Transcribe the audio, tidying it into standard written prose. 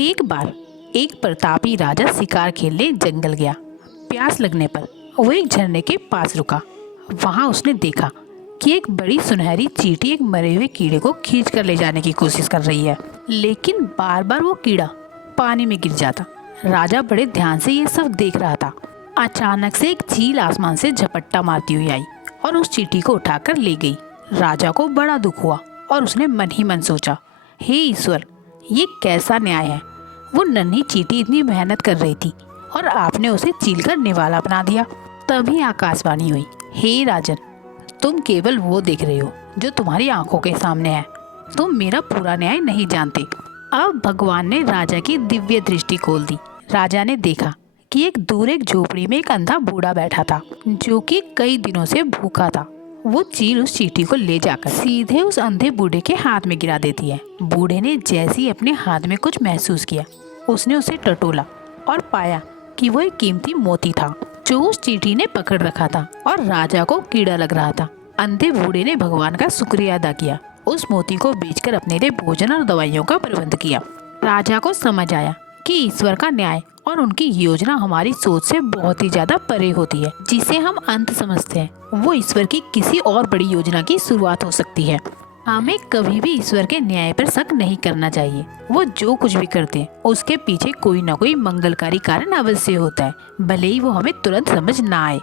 एक बार एक प्रतापी राजा शिकार खेलने जंगल गया। प्यास लगने पर वो एक झरने के पास रुका। वहां उसने देखा कि एक बड़ी सुनहरी चींटी एक मरे हुए कीड़े को खींच कर ले जाने की कोशिश कर रही है, लेकिन बार बार वो कीड़ा पानी में गिर जाता। राजा बड़े ध्यान से ये सब देख रहा था। अचानक से एक चील आसमान से झपट्टा मारती हुई आई और उस चींटी को उठाकर ले गई। राजा को बड़ा दुख हुआ और उसने मन ही मन सोचा, हे ईश्वर, ये कैसा न्याय है। वो नन्ही चींटी इतनी मेहनत कर रही थी और आपने उसे चील कर निवाला बना दिया। तभी आकाशवाणी हुई, हे राजन, तुम केवल वो देख रहे हो जो तुम्हारी आंखों के सामने है। तुम मेरा पूरा न्याय नहीं जानते। अब भगवान ने राजा की दिव्य दृष्टि खोल दी। राजा ने देखा कि एक दूर एक झोपड़ी में एक अंधा बूढ़ा बैठा था, जो कि कई दिनों से भूखा था। वो चील उस चींटी को ले जाकर सीधे उस अंधे बूढ़े के हाथ में गिरा देती है। बूढ़े ने जैसे ही अपने हाथ में कुछ महसूस किया, उसने उसे टटोला और पाया कि वो एक कीमती मोती था जो उस चींटी ने पकड़ रखा था और राजा को कीड़ा लग रहा था। अंधे बूढ़े ने भगवान का शुक्रिया अदा किया, उस मोती को बेचकर अपने लिए भोजन और दवाइयों का प्रबंध किया। राजा को समझ आया कि ईश्वर का न्याय और उनकी योजना हमारी सोच से बहुत ही ज्यादा परे होती है। जिसे हम अंत समझते हैं, वो ईश्वर की किसी और बड़ी योजना की शुरुआत हो सकती है। हमें कभी भी ईश्वर के न्याय पर शक नहीं करना चाहिए। वो जो कुछ भी करते हैं, उसके पीछे कोई ना कोई मंगलकारी कारण अवश्य होता है, भले ही वो हमें तुरंत समझ ना आए।